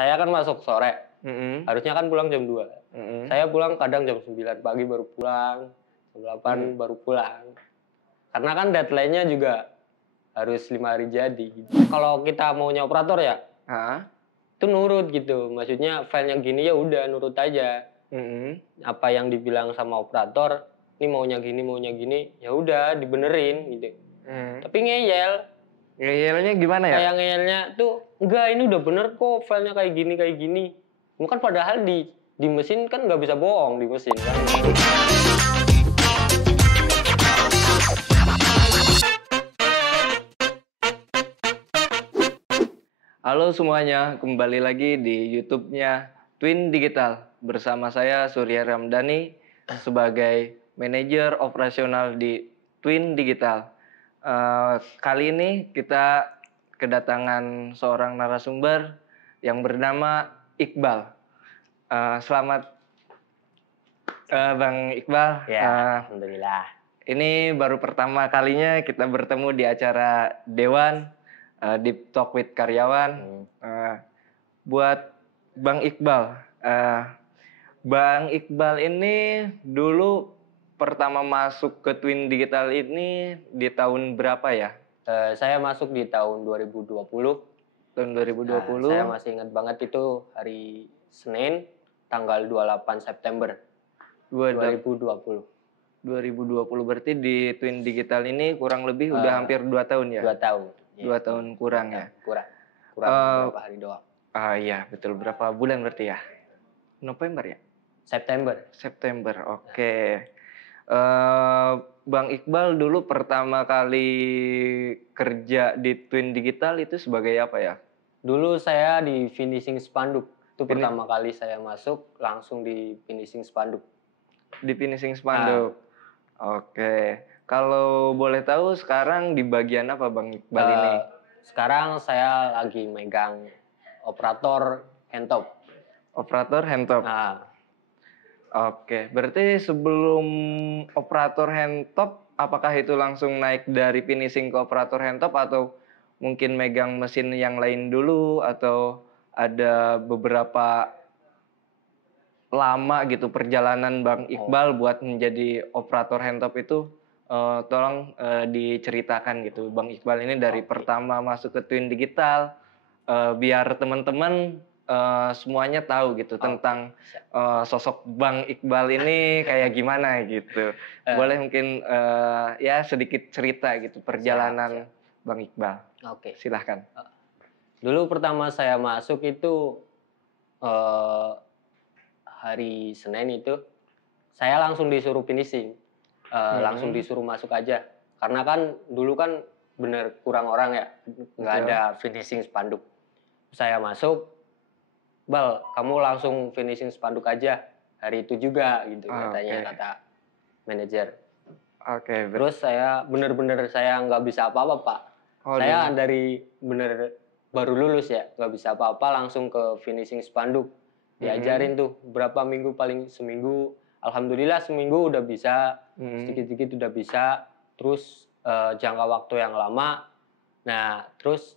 saya kan masuk sore. Harusnya kan pulang jam 2. Saya pulang kadang jam 9 pagi baru pulang, jam 8 baru pulang. Karena kan deadline-nya juga harus 5 hari jadi. Gitu. Kalau kita maunya operator ya, itu nurut gitu. Maksudnya filenya gini ya udah nurut aja. Apa yang dibilang sama operator, ini maunya gini, ya udah dibenerin gitu. Tapi ngeyel. Ngeyelnya gimana ya? Kayak ngeyelnya tuh, enggak ini udah bener kok filenya kayak gini. Bukan padahal di mesin kan nggak bisa bohong di mesin kan. Halo semuanya, kembali lagi di YouTube-nya Twin Digital. Bersama saya Surya Ramdhani sebagai manajer operasional di Twin Digital. Kali ini kita kedatangan seorang narasumber yang bernama Iqbal. Selamat Bang Iqbal. Ya, alhamdulillah. Ini baru pertama kalinya kita bertemu di acara Dewan Deep Talk with Karyawan. Buat Bang Iqbal, Bang Iqbal ini dulu pertama masuk ke Twin Digital ini di tahun berapa ya? Saya masuk di tahun 2020. Tahun 2020. Saya masih ingat banget itu hari Senin, tanggal 28 September 2020. 2020 berarti di Twin Digital ini kurang lebih udah hampir 2 tahun ya? 2 tahun. 2 tahun kurang ya? Kurang beberapa hari doang. Iya betul, berapa bulan berarti ya? November ya? September, oke. Bang Iqbal dulu pertama kali kerja di Twin Digital itu sebagai apa ya? Dulu saya di finishing spanduk. Itu pertama kali saya masuk langsung di finishing spanduk. Di finishing spanduk. Oke. Kalau boleh tahu sekarang di bagian apa Bang Iqbal ini? Sekarang saya lagi megang operator handtop. Operator handtop. Oke, berarti sebelum operator handtop, apakah itu langsung naik dari finishing ke operator handtop atau mungkin megang mesin yang lain dulu atau ada beberapa lama gitu perjalanan Bang Iqbal buat menjadi operator handtop itu? Tolong diceritakan gitu Bang Iqbal ini dari pertama masuk ke Twin Digital, biar teman-teman semuanya tahu gitu tentang sosok Bang Iqbal ini kayak gimana gitu. Boleh mungkin ya sedikit cerita gitu perjalanan Bang Iqbal. Oke. Silahkan. Dulu pertama saya masuk itu hari Senin itu saya langsung disuruh finishing. Langsung disuruh masuk aja. Karena kan dulu kan bener kurang orang ya. Nggak ada finishing spanduk. Saya masuk, Bal, kamu langsung finishing spanduk aja hari itu juga gitu katanya kata manajer. Terus saya bener-bener saya nggak bisa apa-apa Pak. Saya dari bener baru lulus ya, nggak bisa apa-apa langsung ke finishing spanduk. Diajarin tuh berapa minggu, paling seminggu. Alhamdulillah seminggu udah bisa, sedikit-sedikit udah bisa. Terus jangka waktu yang lama. Nah terus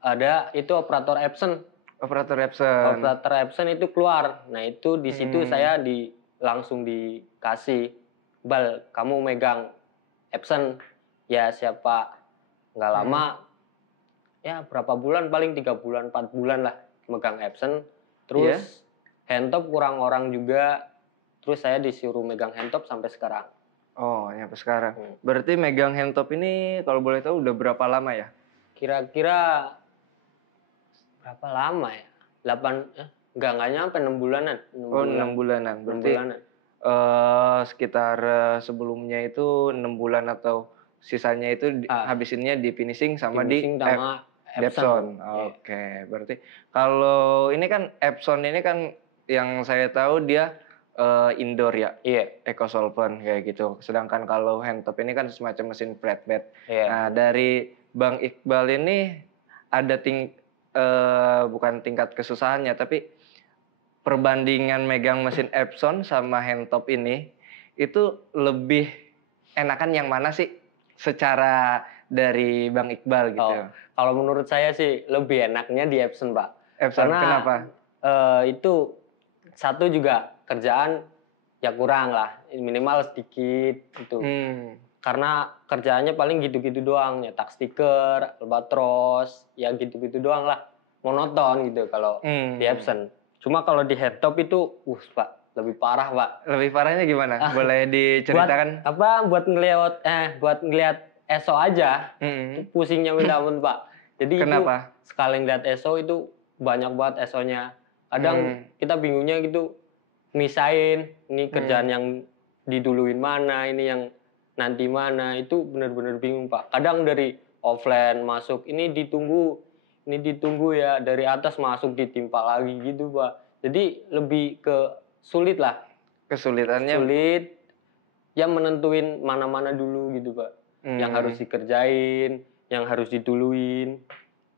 ada itu operator absent. Operator absent itu keluar. Nah itu di situ saya langsung dikasih, Bal, kamu megang absent. Ya siapa nggak lama, ya berapa bulan, paling 3 bulan, 4 bulan lah megang absent. Terus handtop kurang orang juga. Terus saya disuruh megang handtop sampai sekarang. Oh, sampai sekarang. Berarti megang handtop ini kalau boleh tahu udah berapa lama ya? Kira-kira berapa lama ya? 8 enggak nyampe 6 bulanan. 6 bulanan. Berarti sekitar sebelumnya itu 6 bulan atau sisanya itu habisinnya di finishing sama di Epson. Oke, berarti kalau ini kan Epson ini kan yang saya tahu dia indoor ya, EcoSolvent kayak gitu. Sedangkan kalau handtop ini kan semacam mesin flatbed. Nah dari Bang Iqbal ini ada bukan tingkat kesusahannya, tapi perbandingan megang mesin Epson sama handtop ini itu lebih enakan yang mana sih secara dari Bang Iqbal gitu? Kalau menurut saya sih lebih enaknya di Epson Pak. Epson Karena kenapa? Itu satu juga kerjaan ya kurang lah, minimal sedikit gitu. Karena kerjaannya paling gitu-gitu doang, nyetak stiker, albatros, ya gitu-gitu doang lah, monoton gitu kalau di Epson. Cuma kalau di Headtop itu, Pak, lebih parah Pak. Lebih parahnya gimana? Boleh diceritakan? Buat ngeliat ESO aja, pusingnya minta ampun Pak. Jadi kenapa? itu sekali ngeliat ESO itu banyak banget ESO-nya. Kadang kita bingungnya gitu, misain ini kerjaan yang diduluin mana, ini yang nanti mana, itu benar-benar bingung Pak. Kadang dari offline masuk, ini ditunggu ya, dari atas masuk ditimpa lagi gitu Pak. Jadi lebih ke sulit lah. Kesulitannya? Sulit, ya menentuin mana-mana dulu gitu Pak. Yang harus dikerjain, yang harus diduluin.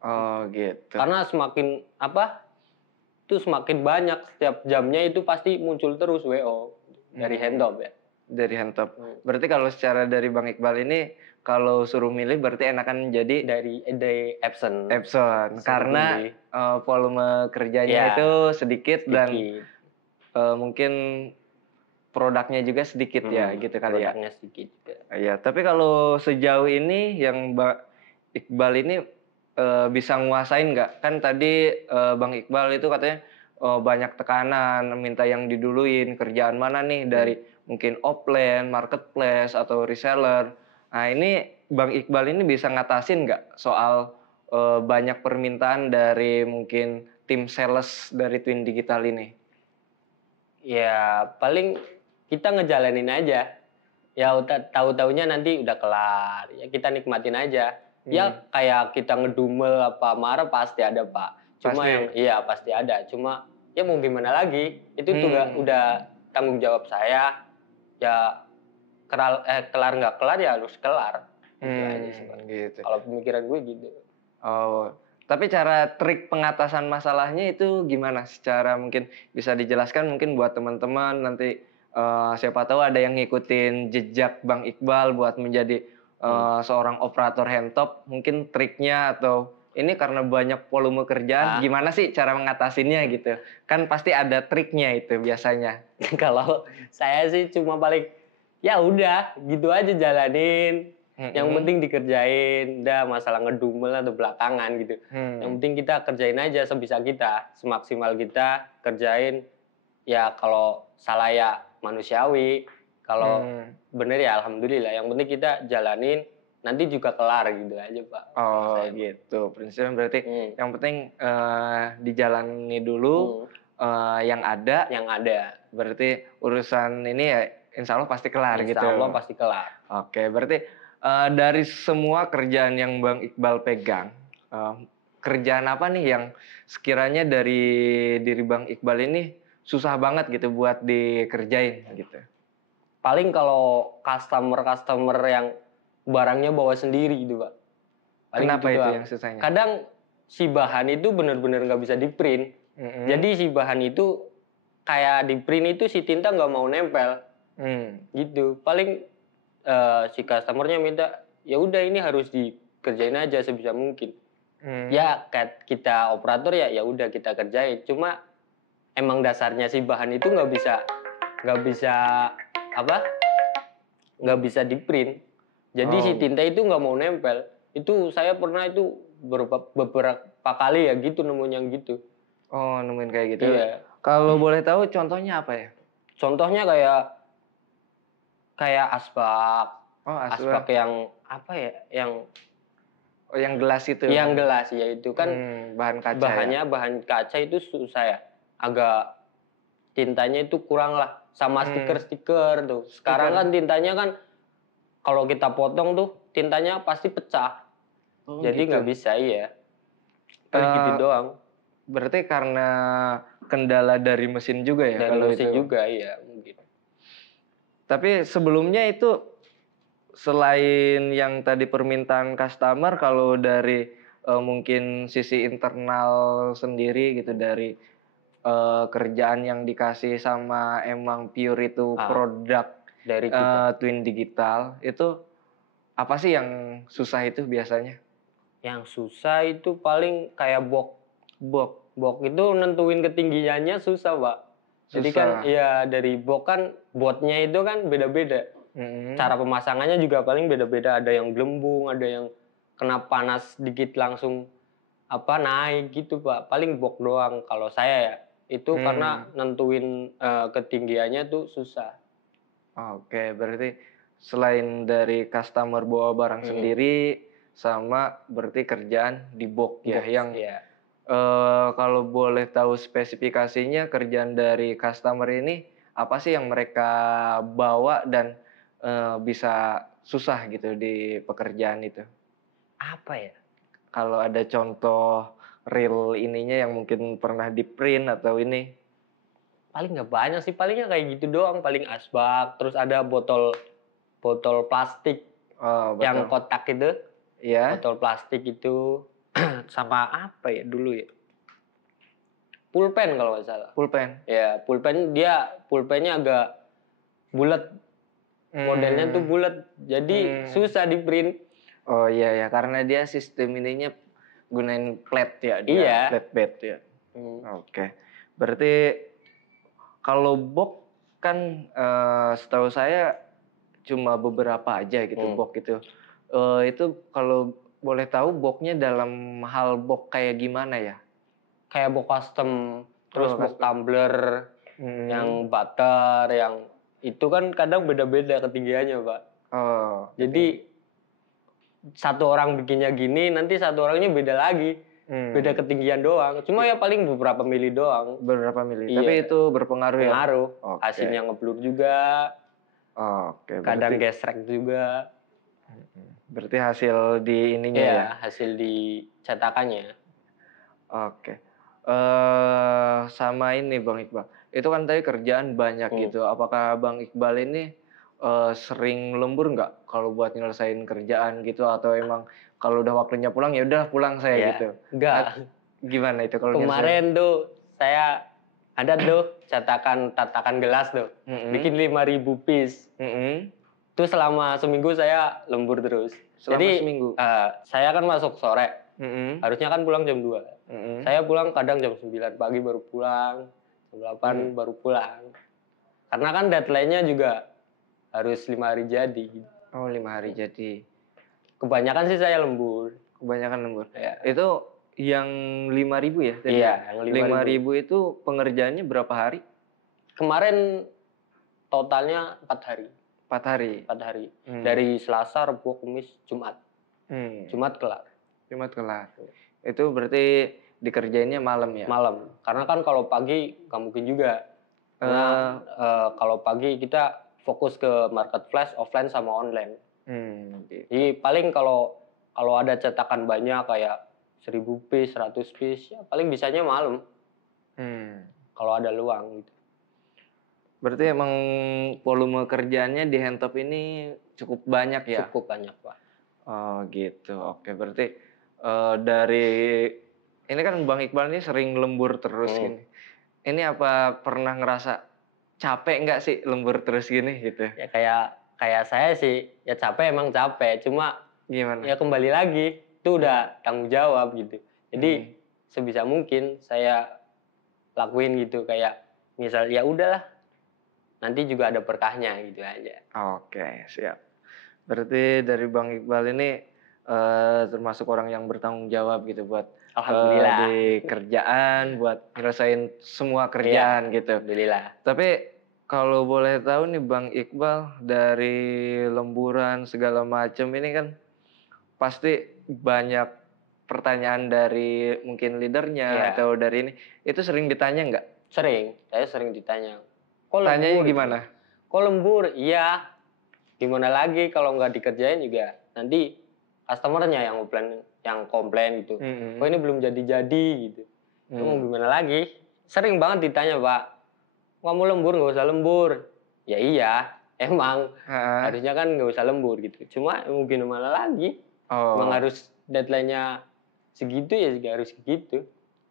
Oh gitu. Karena semakin banyak setiap jamnya itu pasti muncul terus WO dari Handtop ya. Dari Handtop. Berarti kalau secara dari Bang Iqbal ini kalau suruh milih berarti enakan jadi dari Epson. Karena volume kerjanya itu sedikit dan mungkin produknya juga sedikit ya gitu kali ya. Produknya sedikit. Iya, tapi kalau sejauh ini yang Bang Iqbal ini bisa nguasain nggak? Kan tadi Bang Iqbal itu katanya banyak tekanan, minta yang diduluin, kerjaan mana nih dari mungkin offline, marketplace atau reseller. Nah ini Bang Iqbal ini bisa ngatasin nggak soal banyak permintaan dari mungkin tim sales dari Twin Digital ini? Ya paling kita ngejalanin aja. Ya tahu-taunya nanti udah kelar. Ya kita nikmatin aja. Ya kayak kita ngedumel apa marah pasti ada Pak. Cuma pasti ada. Cuma ya mau gimana lagi? Itu udah tanggung jawab saya. Ya kelar nggak kelar ya harus kelar. Gitu aja sebenarnya. Gitu. Kalau pemikiran gue gitu. Oh, tapi cara trik pengatasan masalahnya itu gimana? Secara mungkin bisa dijelaskan mungkin buat teman-teman nanti siapa tahu ada yang ngikutin jejak Bang Iqbal buat menjadi seorang operator Handtop, mungkin triknya atau ini karena banyak volume kerjaan, gimana sih cara mengatasinya gitu? Kan pasti ada triknya itu biasanya. Kalau saya sih cuma paling ya udah gitu aja jalanin. Yang penting dikerjain, udah masalah ngedumel atau belakangan gitu. Yang penting kita kerjain aja sebisa kita, semaksimal kita kerjain. Ya kalau salah ya manusiawi, kalau bener ya alhamdulillah. Yang penting kita jalanin, nanti juga kelar gitu aja Pak. Oh gitu, prinsipnya berarti yang penting dijalani dulu yang ada. Yang ada. Berarti urusan ini ya insya Allah pasti kelar gitu. Insya Allah pasti kelar. Oke, berarti dari semua kerjaan yang Bang Iqbal pegang, kerjaan apa nih yang sekiranya dari diri Bang Iqbal ini susah banget gitu buat dikerjain gitu? Paling kalau customer yang barangnya bawa sendiri gitu Pak. Paling kenapa gitu itu doang. yang susahnya? Kadang si bahan itu benar-benar nggak bisa di print. Jadi si bahan itu kayak di print itu si tinta nggak mau nempel. Gitu. Paling si customernya minta ya udah ini harus dikerjain aja sebisa mungkin. Ya kayak kita operator ya udah kita kerjain. Cuma emang dasarnya si bahan itu nggak bisa di print. Jadi si tinta itu nggak mau nempel. Itu saya pernah itu beberapa kali ya gitu nemuin yang gitu. Oh nemuin kayak gitu. Iya. Kalau boleh tahu contohnya apa ya? Contohnya kayak asbak. Asbak yang apa ya? Yang gelas itu. Yang gelas ya itu kan bahan kaca. Bahan kaca itu susah ya. Agak tintanya itu kurang lah sama stiker tuh. Sekarang kan tintanya kan kalau kita potong tuh tintanya pasti pecah. Jadi nggak bisa ya. Paling gitu doang. Berarti karena kendala dari mesin juga ya? Dari mesin juga iya mungkin. Tapi sebelumnya itu selain yang tadi permintaan customer, kalau dari mungkin sisi internal sendiri gitu dari kerjaan yang dikasih sama emang pure itu produk dari Twin Digital itu apa sih yang susah itu biasanya? Yang susah itu paling kayak box Box itu nentuin ketinggiannya susah, Pak. Jadi kan ya dari box kan botnya itu kan beda-beda. Cara pemasangannya juga paling beda-beda. Ada yang gelembung, ada yang kena panas dikit langsung naik gitu, Pak. Paling box doang kalau saya ya. Itu karena nentuin ketinggiannya tuh susah. Oke, berarti selain dari customer bawa barang sendiri, sama berarti kerjaan di box ya, yang kalau boleh tahu spesifikasinya kerjaan dari customer ini apa sih yang mereka bawa dan bisa susah gitu di pekerjaan itu? Apa ya? Kalau ada contoh real ininya yang mungkin pernah di print atau ini? Paling nggak banyak sih, palingnya kayak gitu doang, paling asbak, terus ada botol plastik yang kotak itu. Iya. Botol plastik itu sama apa ya dulu ya? Pulpen kalau nggak salah. Pulpen. Ya, pulpennya agak bulat. Modelnya tuh bulat. Jadi susah di print. Oh iya ya, karena dia sistem ininya gunain plat ya, dia iya. Flat bed ya. Oke. Berarti kalau box kan setahu saya cuma beberapa aja gitu box itu. Itu kalau boleh tahu boxnya dalam hal box kayak gimana ya? Kayak box custom, terus box tumbler, yang butter, yang itu kan kadang beda-beda ketinggiannya, Pak. Jadi satu orang bikinnya gini, nanti satu orangnya beda lagi. Beda ketinggian doang. Cuma ya paling beberapa mili doang. Beberapa mili. Iya. Tapi itu berpengaruh ya? Pengaruh. Hasilnya ngeblur juga. Kadang gesrek juga. Berarti hasil di ininya ya? Hasil di cetakannya. Oke. Sama ini Bang Iqbal. Itu kan tadi kerjaan banyak gitu. Apakah Bang Iqbal ini sering lembur nggak kalau buat nyelesain kerjaan gitu, atau emang kalau udah waktunya pulang ya udah pulang saya gitu? Enggak. Gimana itu kalau kemarin tuh saya ada tuh tatakan gelas tuh, bikin 5.000 piece. Itu selama seminggu saya lembur terus. Jadi seminggu. Saya kan masuk sore, harusnya kan pulang jam 2. Saya pulang kadang jam 9 pagi baru pulang, jam 8 baru pulang. Karena kan deadline-nya juga harus 5 hari jadi. Oh, 5 hari jadi. Kebanyakan sih saya lembur. Kebanyakan lembur. Ya. Itu yang 5.000 ya? Tadi? Iya, yang 5.000 itu pengerjaannya berapa hari? Kemarin totalnya 4 hari. 4 hari? 4 hari. Dari Selasa, Rabu, Kamis, Jumat. Jumat kelar. Jumat kelar. Itu berarti dikerjainnya malam ya? Malam. Karena kan kalau pagi nggak mungkin juga. Karena kalau pagi kita fokus ke market flash, offline sama online. Gitu. Jadi paling kalau ada cetakan banyak kayak 1.000 piece, 100 piece, ya paling bisanya malam. Kalau ada luang gitu. Berarti emang volume kerjaannya di Handtop ini cukup banyak ya? Cukup banyak, Pak. Oh gitu. Oke, berarti dari ini kan Bang Iqbal ini sering lembur terus gini. Ini apa pernah ngerasa capek nggak sih lembur terus gini gitu? Ya kayak saya sih, ya capek emang capek. Cuma gimana? Ya kembali lagi, itu udah tanggung jawab gitu. Jadi sebisa mungkin saya lakuin gitu, kayak misal ya udahlah, nanti juga ada berkahnya gitu aja. Oke, siap. Berarti dari Bang Iqbal ini termasuk orang yang bertanggung jawab gitu buat di kerjaan, buat ngerasain semua kerjaan gitu. Alhamdulillah. Tapi kalau boleh tahu nih Bang Iqbal, dari lemburan segala macam ini kan pasti banyak pertanyaan dari mungkin leadernya atau dari ini. Itu sering ditanya nggak? Sering, saya sering ditanya. Tanyanya gimana? Kok lembur? Iya. Gimana lagi kalau nggak dikerjain juga nanti customernya yang komplain gitu. Kok ini belum jadi-jadi gitu. Itu mau gimana lagi? Sering banget ditanya, Pak. Kamu lembur nggak usah lembur. Ya iya, emang harusnya kan nggak usah lembur gitu. Cuma mau gimana lagi? Emang harus deadline-nya segitu ya juga harus segitu.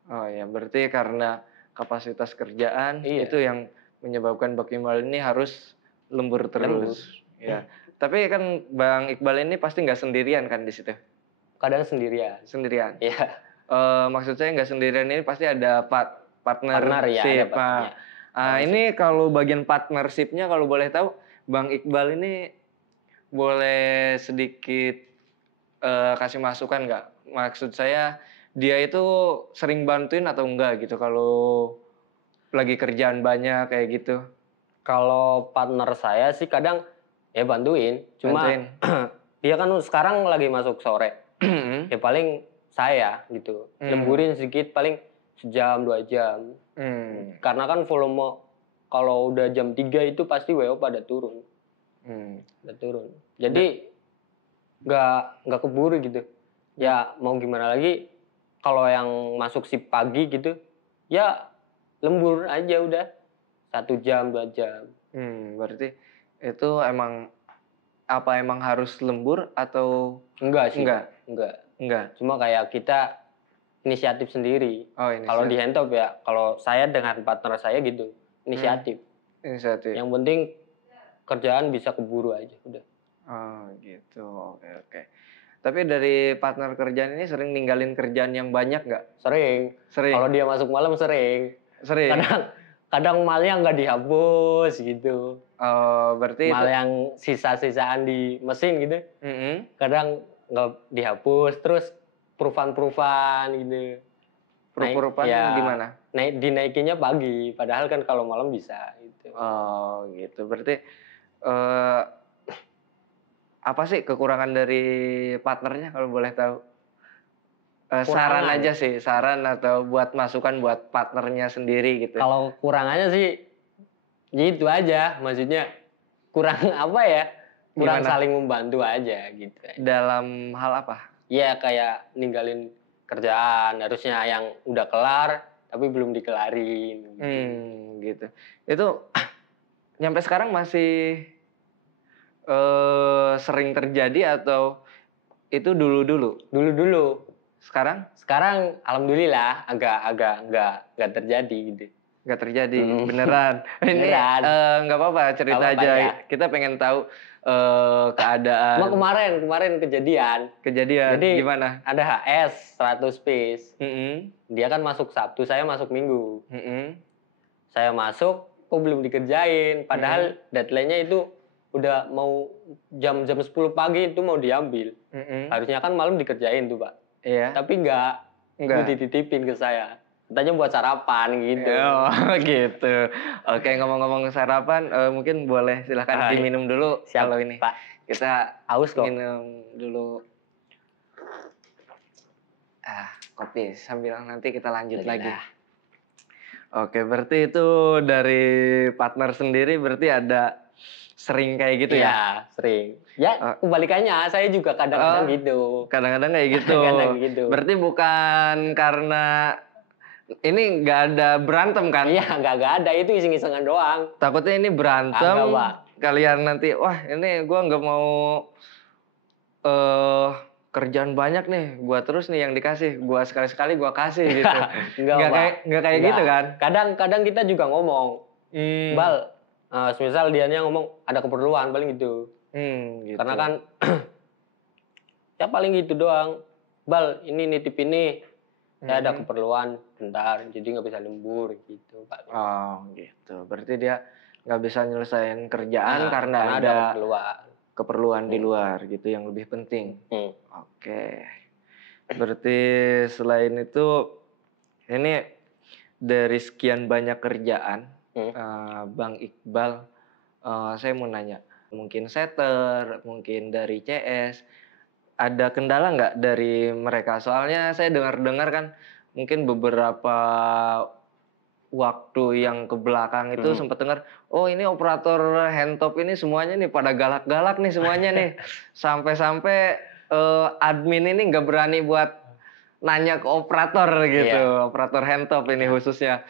Oh ya, berarti karena kapasitas kerjaan itu yang menyebabkan Bang Iqbal ini harus lembur terus. Ya. Tapi kan Bang Iqbal ini pasti nggak sendirian kan di situ? Kadang sendirian. Sendirian? Iya. maksud saya nggak sendirian, ini pasti ada Partner ya, ada partnership. partnernya. Ini kalau bagian partnership-nya kalau boleh tahu, Bang Iqbal ini boleh sedikit kasih masukan nggak? Maksud saya dia itu sering bantuin atau enggak gitu kalau lagi kerjaan banyak kayak gitu? Kalau partner saya sih kadang ya bantuin, cuma dia kan sekarang lagi masuk sore. Ya paling saya gitu, lemburin sedikit paling sejam 2 jam. Karena kan volume kalau udah jam 3 itu pasti WO pada turun. Udah turun. Jadi nggak keburu gitu. Ya mau gimana lagi, kalau yang masuk shift pagi gitu, ya lembur aja udah 1 jam 2 jam. Berarti itu emang harus lembur atau enggak sih? Enggak. Cuma kayak kita inisiatif sendiri. Kalau di Handtop ya, kalau saya dengan partner saya gitu, inisiatif. Yang penting kerjaan bisa keburu aja udah. Oh gitu, oke. Tapi dari partner kerjaan ini sering ninggalin kerjaan yang banyak nggak? Sering. Kalau dia masuk malam sering. Kadang malnya nggak dihapus gitu. Berarti mal yang sisa-sisaan di mesin gitu. Kadang nggak dihapus, terus proof-an gitu. Proof-an di mana? Dinaikinnya pagi, padahal kan kalau malam bisa gitu. Oh gitu. Berarti apa sih kekurangan dari partnernya kalau boleh tahu? Saran aja sih, saran atau buat masukan buat partnernya sendiri gitu. Kalau kurangannya sih gitu aja, maksudnya kurang apa ya? Kurang saling membantu aja gitu. Dalam hal apa? Ya kayak ninggalin kerjaan, harusnya yang udah kelar tapi belum dikelarin. Gitu. Itu nyampe sekarang masih sering terjadi atau itu dulu-dulu? Dulu-dulu. Sekarang alhamdulillah agak nggak terjadi gitu. Nggak terjadi, beneran. Ini nggak apa-apa, cerita aja. Ya. Kita pengen tahu keadaan. Kemarin kejadian. Jadi gimana? Ada HS 100 piece. Dia kan masuk Sabtu, saya masuk Minggu. Saya masuk, kok belum dikerjain. Padahal deadline-nya itu udah mau jam 10 pagi itu mau diambil. Harusnya kan malam dikerjain tuh Pak. Iya. Tapi enggak. Dititipin ke saya. Katanya buat sarapan gitu. Oh gitu. Oke, ngomong-ngomong sarapan, mungkin boleh silahkan diminum dulu. Kalau ini Pak. Kita haus kok. Minum dulu. Kopi sambil nanti kita lanjut lagi. Oke, berarti itu dari partner sendiri berarti ada sering kayak gitu ya? Iya, sering. Ya, kebalikannya saya juga kadang-kadang gitu. Kadang-kadang kayak gitu. Berarti bukan karena ini nggak ada berantem kan? Iya, nggak ada. Itu iseng-isengan doang. Takutnya ini berantem, kalian nanti, wah ini gue nggak mau kerjaan banyak nih, gue terus nih yang dikasih, gue sekali-sekali gue kasih gitu. Nggak kayak gitu kan? Kadang kita juga ngomong, Bal, semisal dianya ngomong ada keperluan paling gitu. Gitu. Karena kan ya paling gitu doang. Bal, ini nitip ini. Saya ada keperluan bentar, jadi nggak bisa lembur gitu Pak. Oh gitu, berarti dia nggak bisa nyelesain kerjaan karena ada keperluan di luar gitu yang lebih penting. Oke, berarti selain itu ini dari sekian banyak kerjaan, Bang Iqbal, saya mau nanya, mungkin setter, mungkin dari CS. Ada kendala nggak dari mereka? Soalnya saya dengar-dengar kan mungkin beberapa waktu yang ke belakang itu sempat dengar, oh ini operator Handtop ini semuanya nih pada galak-galak nih semuanya nih. Sampai-sampai admin ini nggak berani buat nanya ke operator gitu, operator Handtop ini khususnya.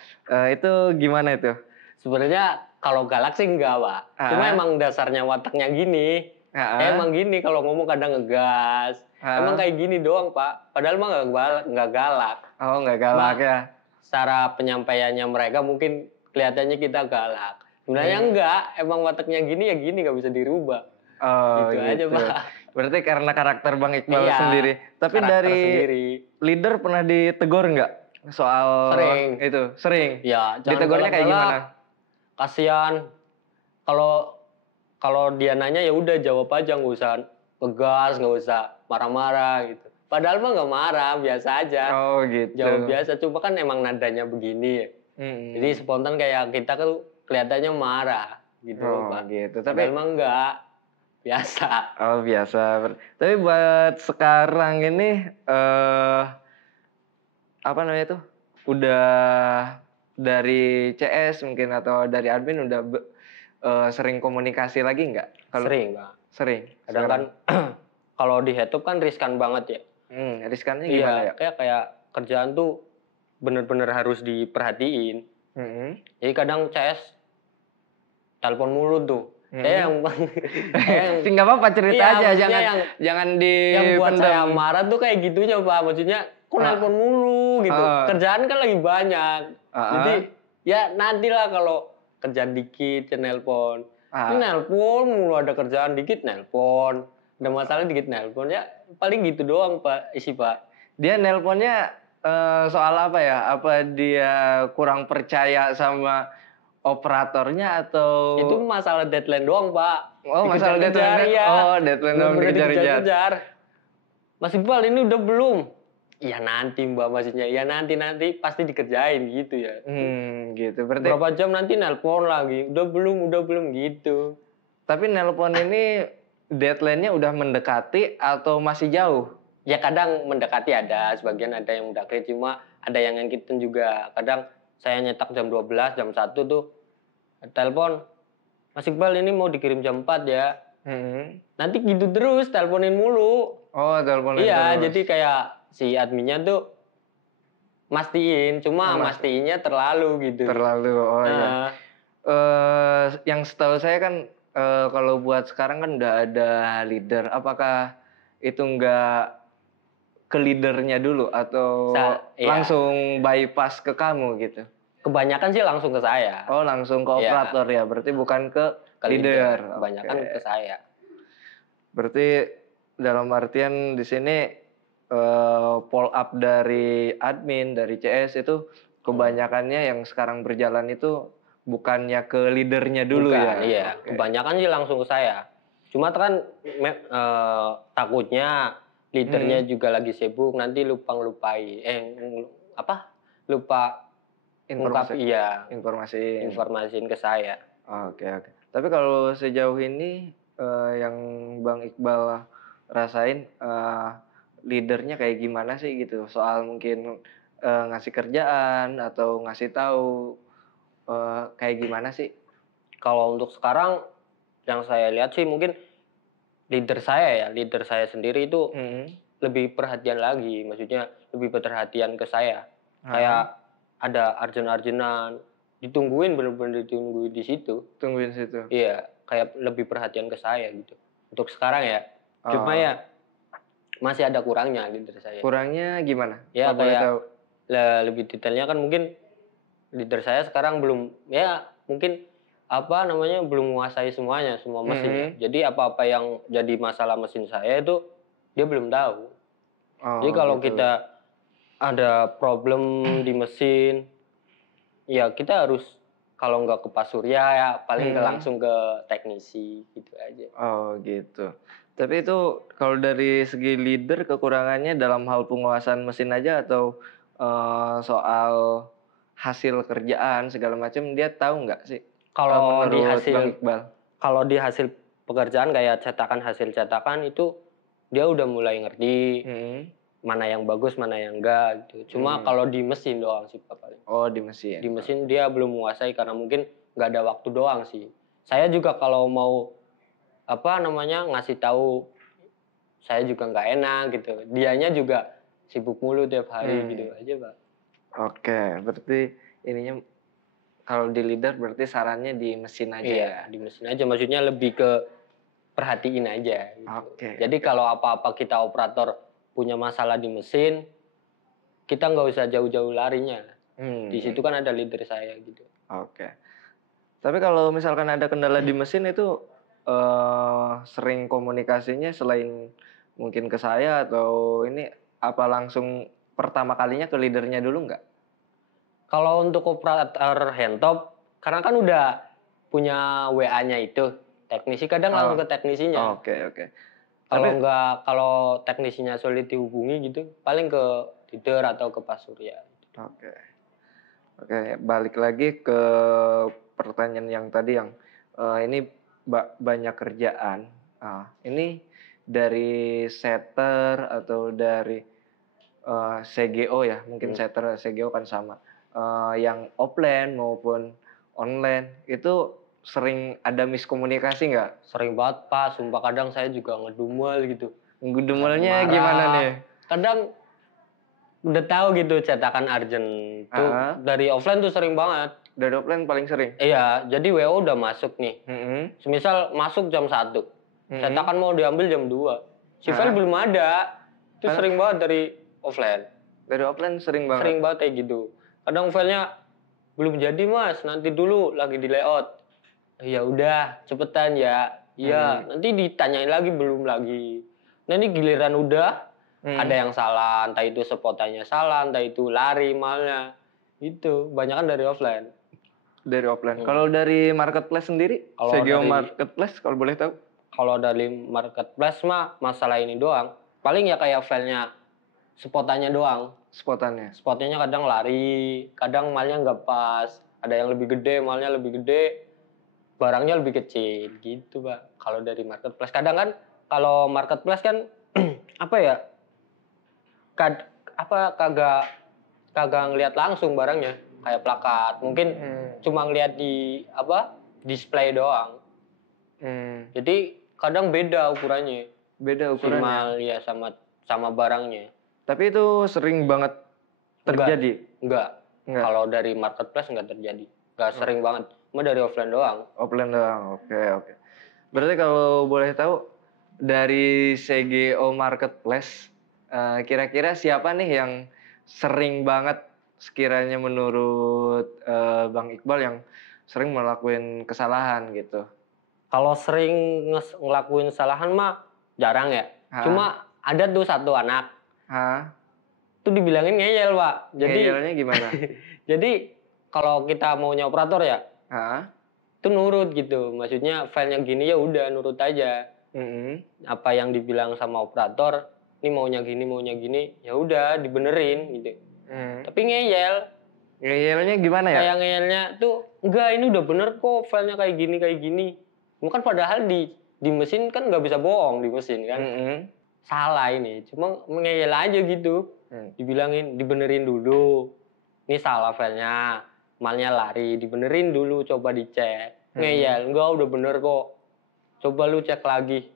Itu gimana itu? Sebenarnya kalau galak sih enggak Pak. Cuma emang dasarnya wataknya gini. Emang gini kalau ngomong kadang ngegas. Emang kayak gini doang Pak. Padahal mah nggak galak. Oh nggak galak ya. Secara penyampaiannya mereka mungkin kelihatannya kita galak. Sebenarnya enggak. Emang wataknya gini ya gini nggak bisa dirubah. Oh gitu aja Pak. Berarti karena karakter Bang Iqbal Iya, sendiri. Tapi dari sendiri. leader pernah ditegur nggak soal Sering. itu? Sering. Ya, Ditegurnya kayak gimana? Kasihan. Kalau dia nanya ya udah jawab aja, nggak usah ngegas, nggak usah marah-marah gitu. Padahal mah nggak marah, biasa aja. Oh gitu. Jawab biasa, cuma kan emang nadanya begini ya. Jadi spontan kayak kita kan kelihatannya marah gitu, Pak. Gitu. Padahal mah enggak. Biasa. Oh biasa. Tapi buat sekarang ini apa namanya tuh? Udah dari CS mungkin atau dari admin udah sering komunikasi lagi nggak? Sering, Pak. Sering. Kadang kan kalau di head-up kan riskan banget ya. Riskannya gimana ya? Kayak kerjaan tuh bener-bener harus diperhatiin. Jadi kadang CS telepon mulu tuh. Saya yang nggak apa-apa cerita aja, jangan di yang buat saya marah tuh kayak gitunya, Pak. Maksudnya kok nelpon mulu gitu. Kerjaan kan lagi banyak. Jadi ya nantilah kalau kerjaan dikit ya nelpon. Ini nelpon mulu, ada kerjaan dikit nelpon. Ada masalah dikit nelpon, ya paling gitu doang, Pak. Pak. Dia nelponnya soal apa ya? Apa dia kurang percaya sama operatornya atau itu masalah deadline doang, Pak? Oh, masalah deadline. Ya. Oh, deadline doang dikejar-kejar. Mas Iqbal ini udah belum? Ya nanti, Mbak, maksudnya. Ya nanti pasti dikerjain gitu ya. Gitu. Berarti berapa jam nanti nelpon lagi. Udah belum gitu. Tapi nelpon ini deadline-nya udah mendekati atau masih jauh? Ya kadang mendekati ada, sebagian ada yang mendekati, cuma ada yang ngikutin juga. Kadang saya nyetak jam 12, jam 1 tuh telepon, Mas Iqbal ini mau dikirim jam 4 ya. Nanti gitu terus, teleponin mulu. Oh, teleponin iya, terus. Jadi kayak si adminnya tuh mastiin, cuma mastiinnya terlalu gitu. Terlalu, oh iya. Yang setahu saya kan kalau buat sekarang kan udah ada leader. Apakah itu nggak ke leadernya dulu atau langsung bypass ke kamu gitu? Kebanyakan sih langsung ke saya. Oh, langsung ke operator ya. Berarti bukan ke leader. Kebanyakan ke saya. Berarti dalam artian di sini follow up dari admin, dari CS itu kebanyakannya yang sekarang berjalan itu bukannya ke leadernya dulu. Bukan, ya? Iya. Kebanyakan sih langsung ke saya. Cuma kan takutnya leadernya juga lagi sibuk, nanti lupa informasiin ke saya. Oke. Tapi kalau sejauh ini yang Bang Iqbal rasain leadernya kayak gimana sih gitu? Soal mungkin ngasih kerjaan atau ngasih tahu kayak gimana sih? Kalau untuk sekarang yang saya lihat sih mungkin leader saya sendiri itu lebih perhatian lagi, maksudnya lebih perhatian ke saya. Kayak ada arjen-arjenan, ditungguin, bener-bener ditungguin di situ. Tungguin situ? Iya, kayak lebih perhatian ke saya gitu. Untuk sekarang ya, cuma ya masih ada kurangnya leader saya. Kurangnya gimana? Ya kayak lebih detailnya kan mungkin leader saya sekarang belum, ya mungkin belum menguasai semua mesin ya. Jadi apa-apa yang jadi masalah mesin saya itu dia belum tahu. Jadi kalau kita ada problem di mesin, ya kita harus kalau nggak ke Pak Surya ya paling langsung ke teknisi gitu aja. Oh gitu. Tapi itu kalau dari segi leader kekurangannya dalam hal penguasaan mesin aja atau soal hasil kerjaan segala macam dia tahu nggak sih? Kalau di hasil pekerjaan kayak hasil cetakan itu dia udah mulai ngerti mana yang bagus mana yang enggak gitu. Cuma kalau di mesin doang sih Pak paling. Oh di mesin. Di mesin dia belum menguasai karena mungkin nggak ada waktu doang sih. Saya juga kalau mau ngasih tahu saya juga nggak enak gitu. Dianya juga sibuk mulu tiap hari gitu aja Pak. Oke, berarti ininya kalau di leader berarti sarannya di mesin aja. Iya, di mesin aja. Maksudnya lebih ke perhatiin aja. Gitu. Jadi kalau apa-apa kita operator punya masalah di mesin, kita nggak usah jauh-jauh larinya. Di situ kan ada leader saya gitu. Oke. Tapi kalau misalkan ada kendala di mesin itu sering komunikasinya selain mungkin ke saya atau ini apa langsung pertama kalinya ke leadernya dulu nggak? Kalau untuk operator handtop, karena kan udah punya WA-nya itu, teknisi kadang langsung ke teknisinya. Oke. Kalau teknisinya sulit dihubungi gitu, paling ke leader atau ke Pak Surya. Oke, balik lagi ke pertanyaan yang tadi yang ini banyak kerjaan. Ini dari setter atau dari CGO ya, mungkin setter CGO kan sama. Yang offline maupun online itu sering ada miskomunikasi nggak? Sering banget Pak, sumpah kadang saya juga ngedumel gitu. Ngedumelnya gimana nih? Kadang udah tahu gitu cetakan urgent tuh dari offline tuh sering banget. Dari offline paling sering? Iya, jadi WO udah masuk nih. Semisal masuk jam 1, cetakan mau diambil jam 2. Si file belum ada. Itu sering banget dari offline. Dari offline sering banget? Sering banget kayak gitu. Kadang filenya belum jadi mas, nanti dulu lagi di layout. Ya udah, cepetan ya. Iya, nanti ditanyain lagi belum lagi. Nanti giliran udah, ada yang salah, entah itu spotannya salah, entah itu lari malnya. Itu, banyak kan dari offline. Dari offline. Kalau dari marketplace sendiri, CGO marketplace kalau boleh tahu? Kalau dari marketplace mah masalah ini doang. Paling ya kayak filenya spotannya doang. Spotnya kadang lari, kadang malnya nggak pas. Ada yang lebih gede, malnya lebih gede, barangnya lebih kecil gitu Pak. Kalau dari marketplace kadang kan, kalau marketplace kan apa ya? Kagak ngelihat langsung barangnya, kayak plakat. Mungkin cuma ngelihat di display doang. Jadi kadang beda ukurannya. Mal ya sama barangnya. Tapi itu sering banget terjadi? Enggak. Kalau dari marketplace enggak terjadi. Enggak sering banget. Cuma dari offline doang. Offline doang, oke. Berarti kalau boleh tahu, dari CGO marketplace, kira-kira siapa nih yang sering banget sekiranya menurut Bang Iqbal yang sering melakukan kesalahan gitu? Kalau sering ngelakuin kesalahan mah jarang ya. Cuma ada tuh satu anak. Itu dibilangin ngeyel, Pak. Ngeyelnya gimana? Jadi kalau kita maunya operator ya, itu nurut gitu. Maksudnya filenya gini ya udah nurut aja. Apa yang dibilang sama operator, ini maunya gini, ya udah dibenerin gitu. Tapi ngeyel. Ngeyelnya gimana ya? Kayak ngeyelnya tuh, enggak ini udah bener kok filenya kayak gini. Bukan padahal di mesin kan nggak bisa bohong di mesin kan. Salah ini, cuma ngeyel aja gitu. Dibilangin, dibenerin dulu. Ini salah filenya, malnya lari, dibenerin dulu, coba dicek. Ngeyel, enggak udah bener kok. Coba lu cek lagi.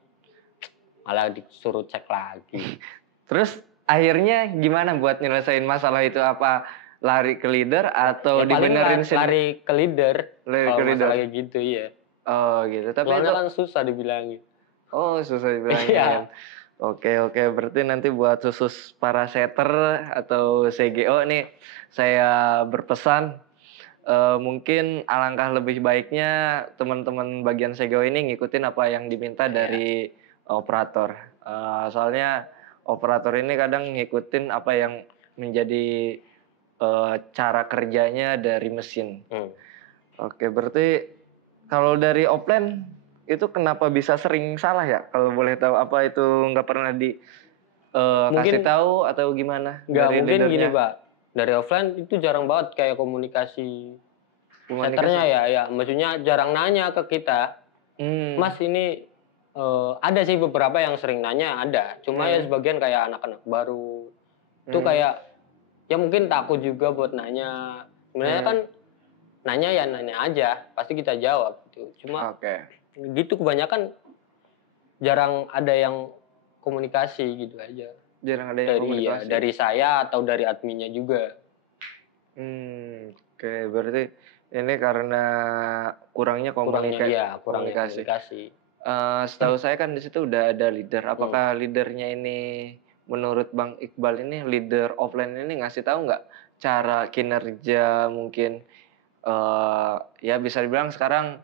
Malah disuruh cek lagi. Terus akhirnya gimana buat nyelesain masalah itu? Apa lari ke leader atau ya, dibenerin lari ke leader. Kalau masalah kayak gitu, iya. Oh gitu. Tapi soalnya kan susah dibilangin. Oh susah dibilangin. Iya. Oke. Berarti nanti buat khusus para setter atau CGO nih, saya berpesan mungkin alangkah lebih baiknya teman-teman bagian CGO ini ngikutin apa yang diminta dari operator. Soalnya operator ini kadang ngikutin apa yang menjadi cara kerjanya dari mesin. Oke, berarti kalau dari offline itu kenapa bisa sering salah ya? Kalau boleh tahu, apa itu nggak pernah kasih tahu atau gimana? Nggak, mungkin gini Pak. Dari offline itu jarang banget kayak komunikasi. Setternya ya, maksudnya jarang nanya ke kita. Mas ini ada sih beberapa yang sering nanya, ada. Cuma ya sebagian kayak anak-anak baru. Itu kayak ya mungkin takut juga buat nanya. Sebenarnya kan nanya aja, pasti kita jawab gitu. Cuma gitu kebanyakan jarang ada yang komunikasi gitu aja. Jarang ada yang komunikasi. Dari saya atau dari adminnya juga. Oke, berarti ini karena kurangnya komunikasi. Setahu saya kan di situ udah ada leader. Apakah leadernya ini menurut Bang Iqbal ini leader offline ini ngasih tahu nggak cara kinerja mungkin ya bisa dibilang sekarang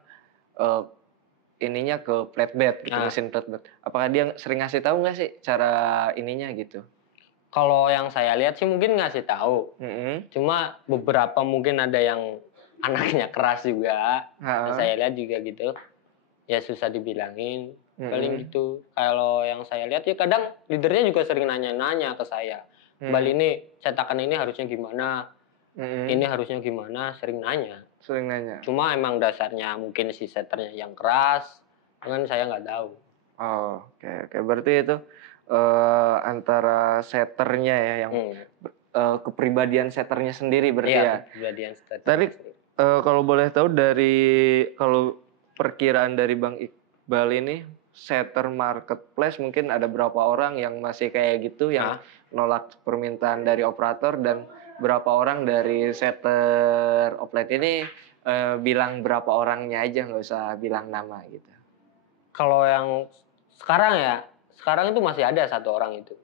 ininya ke flatbed gitu, mesin flatbed. Apakah dia sering ngasih tahu nggak sih cara ininya gitu? Kalau yang saya lihat sih mungkin ngasih tahu. Cuma beberapa mungkin ada yang anaknya keras juga. Saya lihat juga gitu. Ya susah dibilangin. Paling gitu. Kalau yang saya lihat ya kadang leadernya juga sering nanya-nanya ke saya. Bal ini cetakan ini harusnya gimana? Ini harusnya gimana? Sering nanya. Cuma emang dasarnya mungkin si setternya yang keras, kan saya nggak tahu. Oh, oke. Berarti itu antara setternya ya yang kepribadian setternya sendiri berarti ya. Kepribadian setter. Tadi kalau boleh tahu kalau perkiraan dari Bang Iqbal ini setter marketplace mungkin ada berapa orang yang masih kayak gitu yang nolak permintaan dari operator, dan berapa orang dari setter offline ini bilang berapa orangnya aja, nggak usah bilang nama gitu. Kalau yang sekarang itu masih ada 1 orang itu.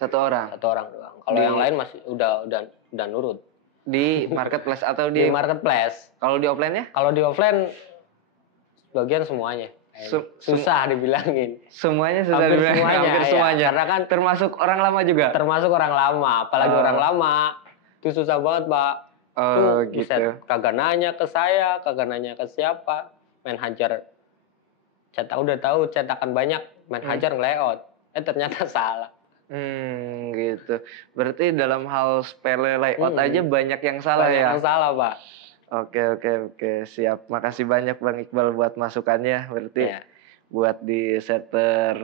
1 orang? 1 orang doang. Kalau yang lain masih udah nurut. Di marketplace atau di marketplace. Kalau di offline-nya? Kalau di offline sebagian semuanya. Susah dibilangin. Semuanya susah dibilangin. Hampir semuanya. Karena kan termasuk orang lama juga. Termasuk orang lama, apalagi orang lama. Itu susah banget, Pak. Gitu. Kagak nanya ke saya, kagak nanya ke siapa. Main hajar. Udah tahu cetakan banyak, main hajar nge-layout. Ternyata salah. Gitu. Berarti dalam hal sepele layout aja banyak yang salah ya? Banyak yang salah, Pak. Oke. Siap. Makasih banyak Bang Iqbal buat masukannya. Berarti buat di setter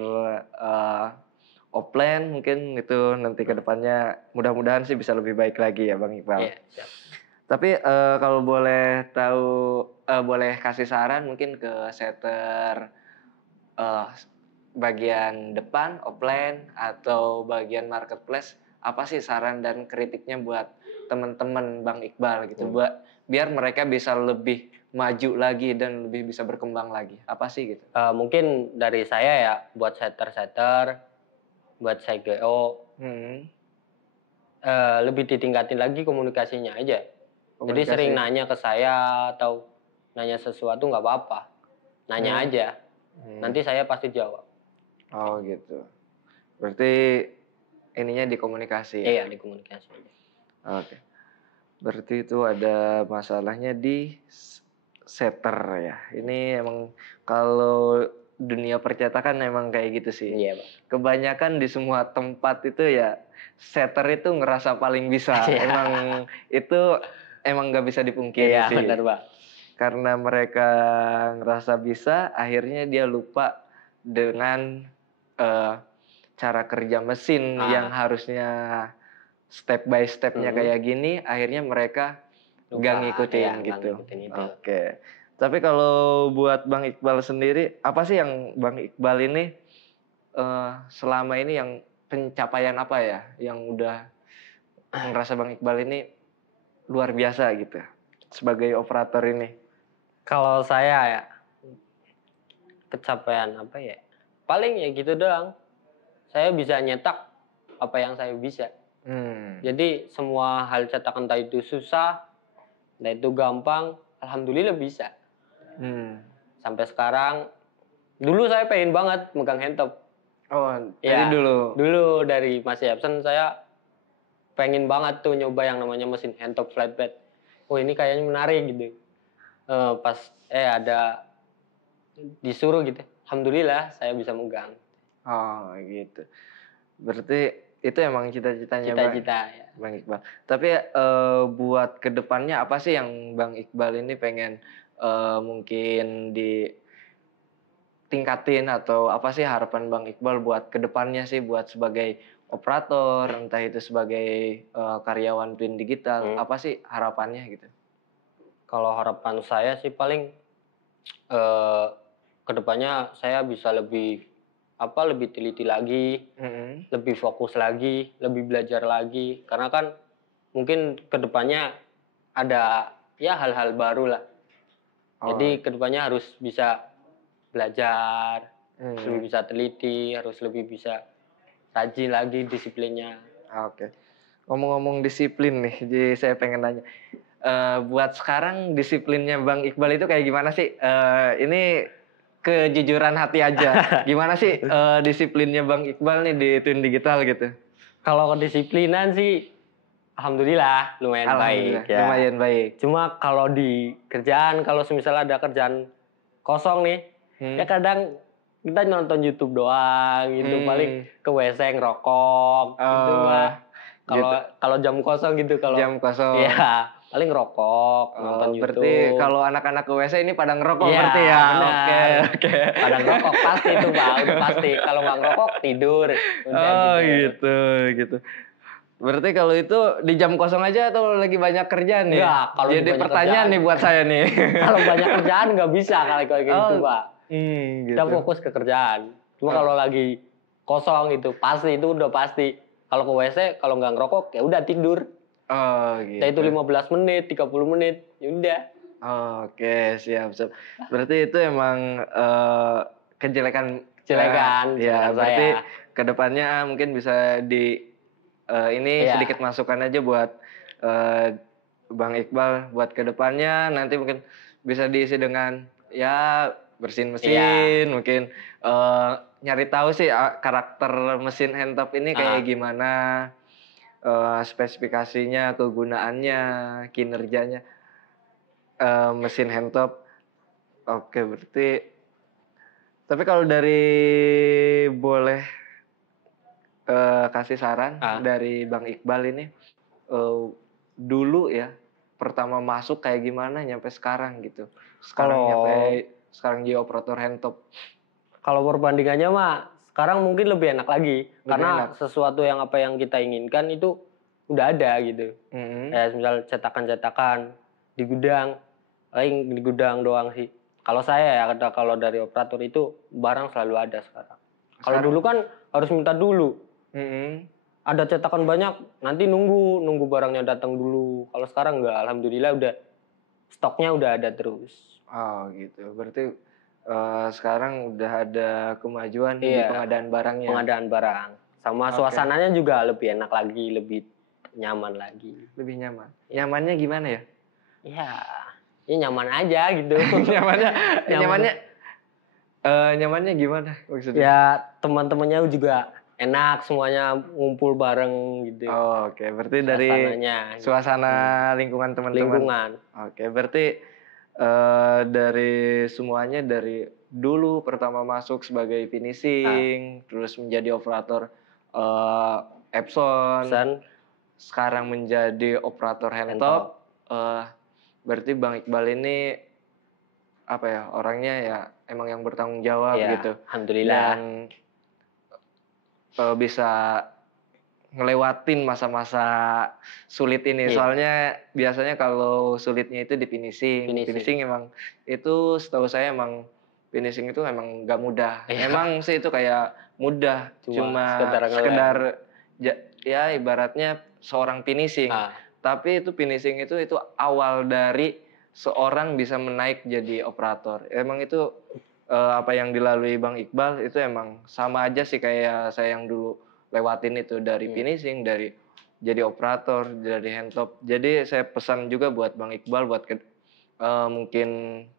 offline mungkin itu nanti ke depannya mudah-mudahan sih bisa lebih baik lagi ya Bang Iqbal. Iya, siap. Tapi kalau boleh tahu, boleh kasih saran mungkin ke setter bagian depan offline atau bagian marketplace, apa sih saran dan kritiknya buat teman-teman Bang Iqbal gitu, biar mereka bisa lebih maju lagi dan lebih bisa berkembang lagi, apa sih gitu? Mungkin dari saya ya buat setter, buat CGO, lebih ditingkatin lagi komunikasinya aja. Jadi sering nanya ke saya atau nanya sesuatu nggak apa-apa, nanya aja, nanti saya pasti jawab. Oh gitu. Berarti ininya di komunikasi ya? Iya, di komunikasi aja. Oke. Berarti itu ada masalahnya di setter ya. Ini emang kalau dunia percetakan emang kayak gitu sih. Iya, Pak. Kebanyakan di semua tempat itu ya setter itu ngerasa paling bisa. Emang nggak bisa dipungkiri sih. Iya, benar, Pak. Karena mereka ngerasa bisa, akhirnya dia lupa dengan cara kerja mesin yang harusnya step by stepnya kayak gini, akhirnya mereka nggak ngikutin gitu. Oke. Tapi kalau buat Bang Iqbal sendiri, apa sih yang Bang Iqbal ini selama ini yang pencapaian apa ya yang udah ngerasa Bang Iqbal ini luar biasa gitu sebagai operator ini? Kalau saya ya pencapaian apa ya? Paling ya gitu doang. Saya bisa nyetak apa yang saya bisa. Jadi semua hal cetakan entah itu susah, entah itu gampang, alhamdulillah bisa. Sampai sekarang, dulu saya pengen banget megang handtop. Jadi dulu? Dulu dari masih absen saya pengen banget tuh nyoba yang namanya mesin handtop flatbed. Ini kayaknya menarik gitu. Pas ada disuruh gitu, alhamdulillah saya bisa megang. Gitu. Berarti itu emang cita-citanya Bang Iqbal. Tapi buat kedepannya apa sih yang Bang Iqbal ini pengen mungkin ditingkatin, atau apa sih harapan Bang Iqbal buat kedepannya sih, buat sebagai operator, entah itu sebagai karyawan print digital, apa sih harapannya gitu? Kalau harapan saya sih paling kedepannya saya bisa lebih teliti lagi, lebih fokus lagi, lebih belajar lagi. Karena kan mungkin kedepannya ada ya hal-hal baru lah. Jadi kedepannya harus bisa belajar, harus lebih bisa teliti, harus lebih bisa rajin lagi disiplinnya. Oke. Ngomong-ngomong disiplin nih, jadi saya pengen nanya. Buat sekarang disiplinnya Bang Iqbal itu kayak gimana sih? Ini kejujuran hati aja. Gimana sih disiplinnya Bang Iqbal nih di Twin Digital gitu? Kalau kedisiplinan sih alhamdulillah lumayan baik ya. Lumayan baik. Cuma kalau di kerjaan, kalau misalnya ada kerjaan kosong nih, ya kadang kita nonton YouTube doang gitu, paling ke WC ngerokok gitu mah. Kalau jam kosong gitu, kalau jam kosong. Iya, paling ngerokok, nonton YouTube. Berarti kalau anak-anak ke WC ini pada ngerokok berarti ya. Oke. Pada ngerokok pasti itu, Pak, udah pasti. Kalau nggak ngerokok tidur. Udah gitu. Berarti kalau itu di jam kosong aja atau lagi banyak kerjaan nih? Enggak, kalau jadi pertanyaan nih buat saya nih. Kalau banyak kerjaan nggak bisa kalau kayak gitu, Pak. Gitu. Kita fokus ke kerjaan. Cuma kalau lagi kosong itu pasti, itu udah pasti. Kalau ke WC kalau nggak ngerokok ya udah tidur. Gitu. Nah, itu 15 menit, 30 menit, ya udah. Oke, siap. Berarti itu emang kejelekan. Ya, berarti kedepannya mungkin bisa ini sedikit masukan aja buat Bang Iqbal buat kedepannya, nanti mungkin bisa diisi dengan ya bersihin mesin, mungkin nyari tahu sih karakter mesin handtop ini kayak gimana, spesifikasinya, kegunaannya, kinerjanya mesin handtop. Oke, berarti tapi kalau dari boleh kasih saran dari Bang Iqbal ini, dulu ya pertama masuk kayak gimana nyampe sekarang gitu. Sekarang jadi operator handtop. Kalau perbandingannya mah sekarang mungkin lebih enak lagi karena sesuatu yang apa yang kita inginkan itu udah ada gitu. Kayak misal cetakan-cetakan di gudang, paling di gudang doang sih. Kalau saya ya kalau dari operator itu barang selalu ada sekarang. Kalau dulu kan harus minta dulu. Ada cetakan banyak, nanti nunggu barangnya datang dulu. Kalau sekarang enggak, alhamdulillah udah stoknya udah ada terus. Gitu. Berarti sekarang udah ada kemajuan di pengadaan barangnya. Pengadaan barang. Sama suasananya juga lebih enak lagi, lebih nyaman lagi. Lebih nyaman. Nyamannya gimana ya? Ya nyaman aja gitu. Nyamannya gimana maksudnya? Ya teman-temannya juga enak, semuanya ngumpul bareng gitu. Oke, berarti dari suasana lingkungan teman-teman. Oke, berarti dari semuanya, dari dulu pertama masuk sebagai finishing, terus menjadi operator Epson, sekarang menjadi operator handtop. Berarti Bang Iqbal ini apa ya, orangnya ya emang yang bertanggung jawab gitu. Alhamdulillah. Dan bisa ngelewatin masa-masa sulit ini. Soalnya biasanya kalau sulitnya itu di finishing emang itu setahu saya emang finishing itu emang gak mudah. Emang sih itu kayak mudah, cuma sekedar ya ibaratnya seorang finishing. Tapi itu finishing itu awal dari seorang bisa menaik jadi operator. Emang itu apa yang dilalui Bang Iqbal itu emang sama aja sih kayak saya yang dulu lewatin itu, dari finishing, dari jadi operator, dari handtop. Jadi saya pesan juga buat Bang Iqbal buat mungkin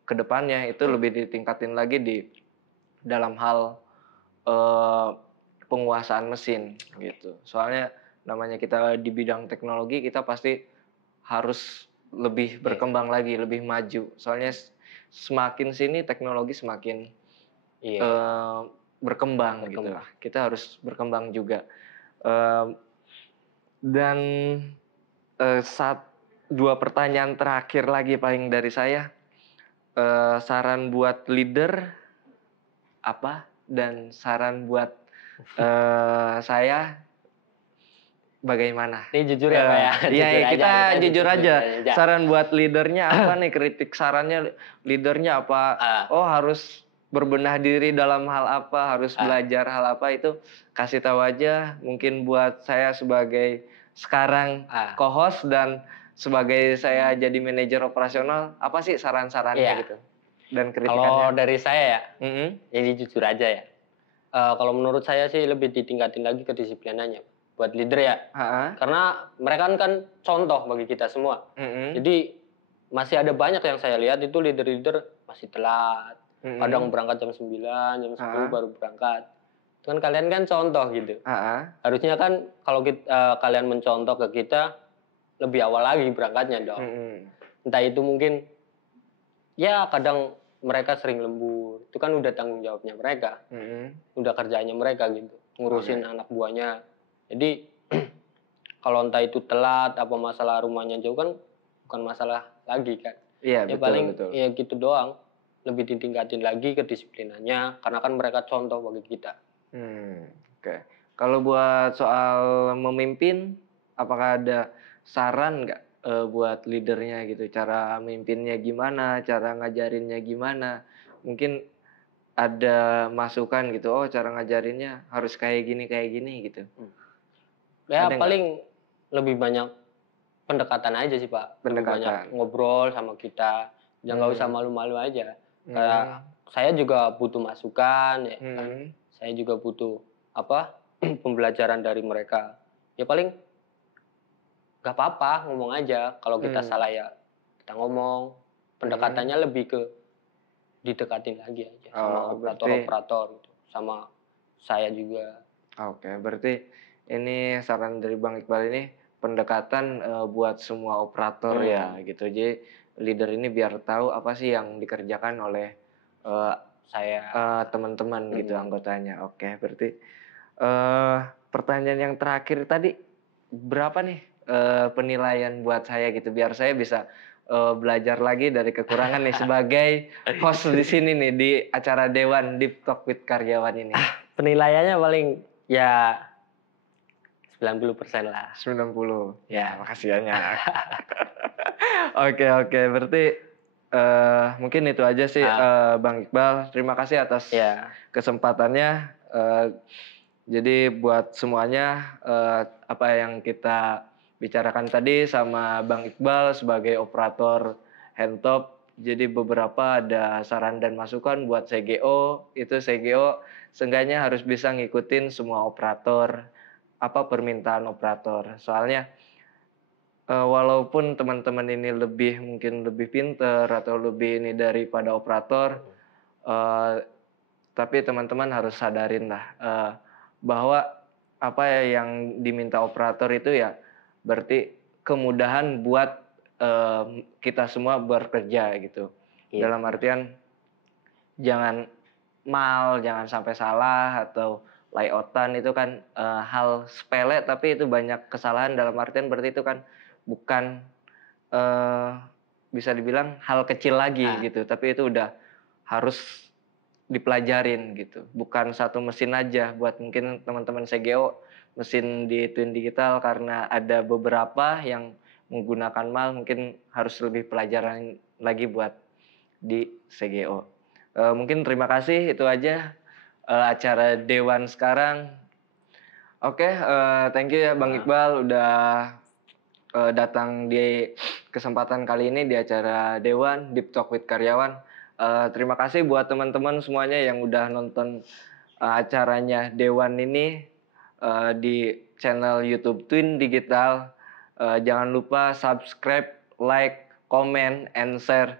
kedepannya itu lebih ditingkatin lagi di dalam hal penguasaan mesin gitu. Soalnya namanya kita di bidang teknologi, kita pasti harus lebih berkembang lagi, lebih maju. Soalnya semakin sini teknologi semakin berkembang gitu. Kita harus berkembang juga. Dan dua pertanyaan terakhir lagi paling dari saya. Saran buat leader apa? Dan saran buat saya bagaimana? Ini jujur ya Pak ya? Iya, kita jujur aja. Saran buat leadernya apa nih? Kritik sarannya leadernya apa? Harus berbenah diri dalam hal apa? Harus belajar hal apa? Itu kasih tahu aja. Mungkin buat saya sebagai sekarang co-host dan sebagai saya jadi manajer operasional, apa sih saran-sarannya gitu? Dan kritikannya? Kalau dari saya ya, jadi jujur aja ya. Kalau menurut saya sih lebih ditingkatin lagi kedisiplinannya buat leader ya. Karena mereka kan contoh bagi kita semua. Jadi masih ada banyak yang saya lihat itu leader-leader masih telat, Kadang berangkat jam 9, jam 10 baru berangkat. Itu kan kalian kan contoh gitu. Harusnya kan kalau kalian mencontoh ke kita, lebih awal lagi berangkatnya dong. Entah itu mungkin, ya kadang mereka sering lembur. Itu kan udah tanggung jawabnya mereka. Udah kerjaannya mereka gitu. Ngurusin anak buahnya. Jadi, kalau entah itu telat, apa masalah rumahnya jauh kan, bukan masalah lagi kan. Iya, ya betul, paling betul. Ya gitu doang. Lebih ditingkatin lagi kedisiplinannya, karena kan mereka contoh bagi kita. Oke. Kalau buat soal memimpin, apakah ada saran nggak buat leadernya gitu? Cara mimpinnya gimana? Cara ngajarinnya gimana? Mungkin ada masukan gitu. Oh, cara ngajarinnya harus kayak gini gitu. Ya ada paling lebih banyak pendekatan aja sih Pak. Lebih banyak ngobrol sama kita. Jangan nggak usah malu-malu aja. Kayak saya juga butuh masukan, ya kan? Saya juga butuh pembelajaran dari mereka. Ya paling nggak apa-apa ngomong aja. Kalau kita salah ya kita ngomong. Pendekatannya lebih ke didekatin lagi aja sama operator-operator gitu. Sama saya juga. Oke, berarti ini saran dari Bang Iqbal ini pendekatan buat semua operator ya gitu. Jadi leader ini biar tahu apa sih yang dikerjakan oleh teman-teman gitu anggotanya. Oke, berarti pertanyaan yang terakhir tadi, berapa nih penilaian buat saya gitu biar saya bisa belajar lagi dari kekurangan nih sebagai host di sini nih di acara Dewan Deep Talk with Karyawan ini. Penilaiannya paling ya 90% lah. 90. Ya, makasih banyak. Oke, berarti mungkin itu aja sih Bang Iqbal. Terima kasih atas kesempatannya. Jadi buat semuanya apa yang kita bicarakan tadi sama Bang Iqbal sebagai operator handtop. Jadi beberapa ada saran dan masukan buat CGO. Itu CGO seenggaknya harus bisa ngikutin semua operator, apa permintaan operator. Soalnya walaupun teman-teman ini mungkin lebih pinter atau lebih ini daripada operator, tapi teman-teman harus sadarin lah bahwa apa yang diminta operator itu ya berarti kemudahan buat kita semua bekerja gitu. Dalam artian jangan sampai salah atau layoutan itu kan hal sepele tapi itu banyak kesalahan. Dalam artian berarti itu kan bukan bisa dibilang hal kecil lagi gitu, tapi itu udah harus dipelajarin gitu. Bukan satu mesin aja buat mungkin teman-teman CGO mesin di Twin Digital, karena ada beberapa yang menggunakan MAL, mungkin harus lebih pelajaran lagi buat di CGO. Mungkin terima kasih, itu aja acara Dewan sekarang. Oke, thank you ya Bang Iqbal udah datang di kesempatan kali ini di acara Dewan Deep Talk with Karyawan. Terima kasih buat teman-teman semuanya yang udah nonton acaranya Dewan ini di channel YouTube Twin Digital. Jangan lupa subscribe, like, comment, and share.